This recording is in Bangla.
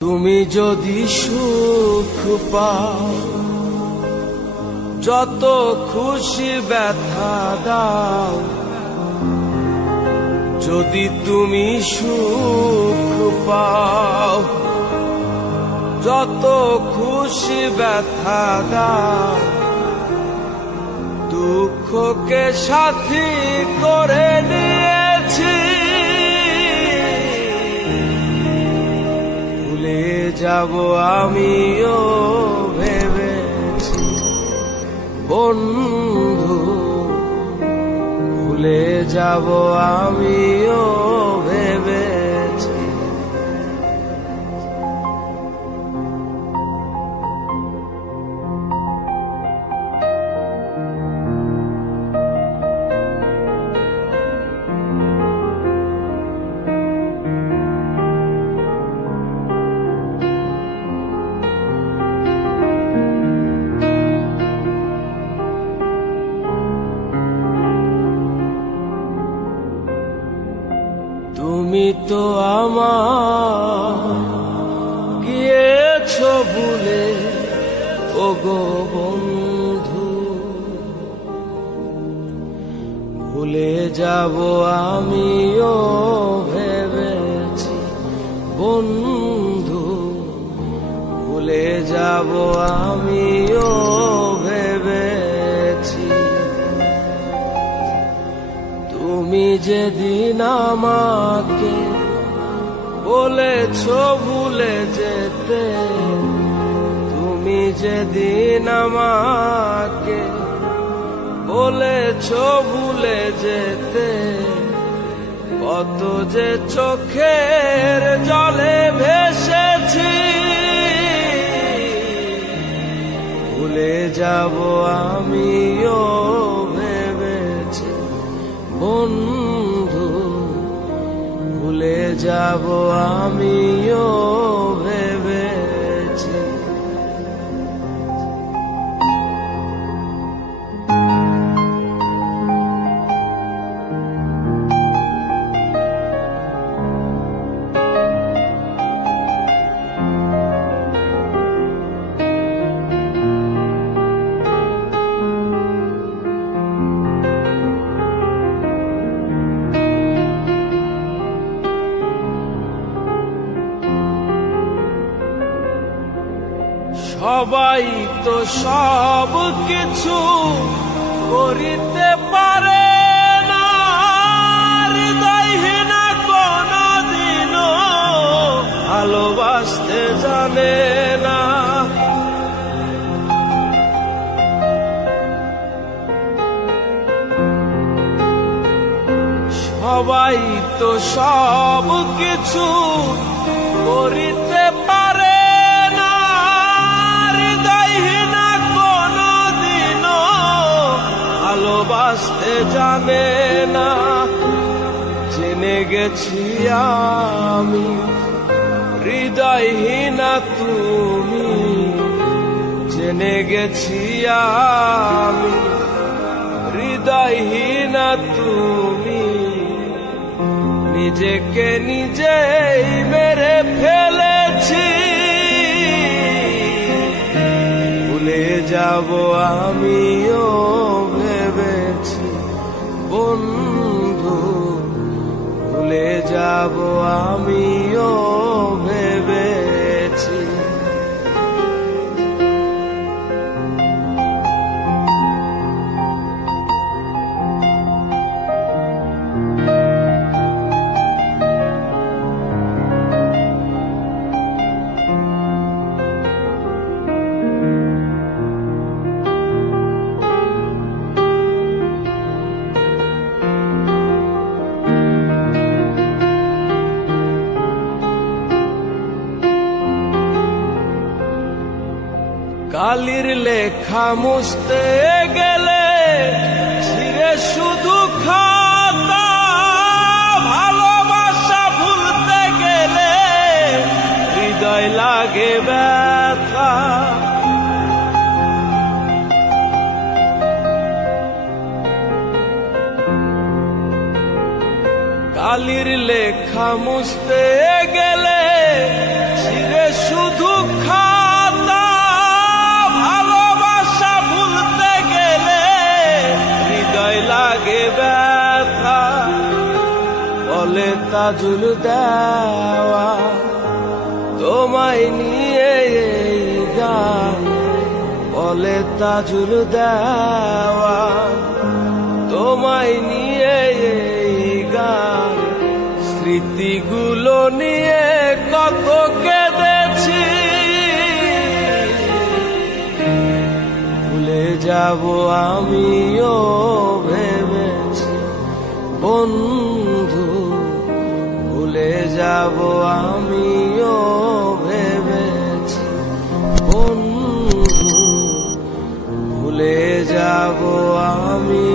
তুমি যদি সুখ পাও, যত খুশি ব্যথা দাও। যদি তুমি সুখ পাও, যত খুশি ব্যথা দাও। দুঃখকে সাথী করে নিয়েছি, ভুলে যাব আমিও ভেবেছি বন্ধু, ভুলে যাব আমিও ভেবেছি। তুমি তো আমার গিয়েছো ভুলে, ওগো বন্ধু, ভুলে যাব আমিও ভেবেছি বন্ধু, ভুলে যাব আমিও ভেবেছি। তুমি যেদিন আমাকে বলেছো ভুলে যেতে, তুমি যেদিন আমাকে বলেছো ভুলে যেতে, কত যে চোখের জলে ভেসেছি। ভুলে যাব আমিও ভেবেছি বন্ধু, ভুলে যাব আমিও ভেবেছি। সবাই তো সব কিছু করিতে পারে না, হৃদয়হীনা কোনদিনও ভালোবাসতে জানে না। সবাই তো সব কিছু করিতে পারে, ভালোবাসতে জানে না। জেনে গেছি আমি হৃদয়হীনা তুমি, জেনে গেছি আমি হৃদয়হীনা তুমি। নিজেকে নিজেই মেরে ফেলেছি, ভুলে যাব আমিও ভেবেছি বন্ধু, ভুলে যাব আমিও ভেবেছি। কালির লেখা মুছতে গেলে ছিঁড়ে শুধু খাতা, ভালোবাসা ভুলতে গেলে হৃদয় লাগে ব্যথা। কালির লেখা মুছতে গেলে ছিঁড়ে তাজুল দেওয়া, তোমায় নিয়ে এই গান বলে তাজুল দেওয়া, তোমায় নিয়ে এই গান। স্মৃতিগুলো নিয়ে কত কেঁদেছি, ভুলে যাব আমিও ভেবেছি বন্ধু, ভুলে যাব আমিও ভেবেছি বন্ধু, ভুলে যাব আমি।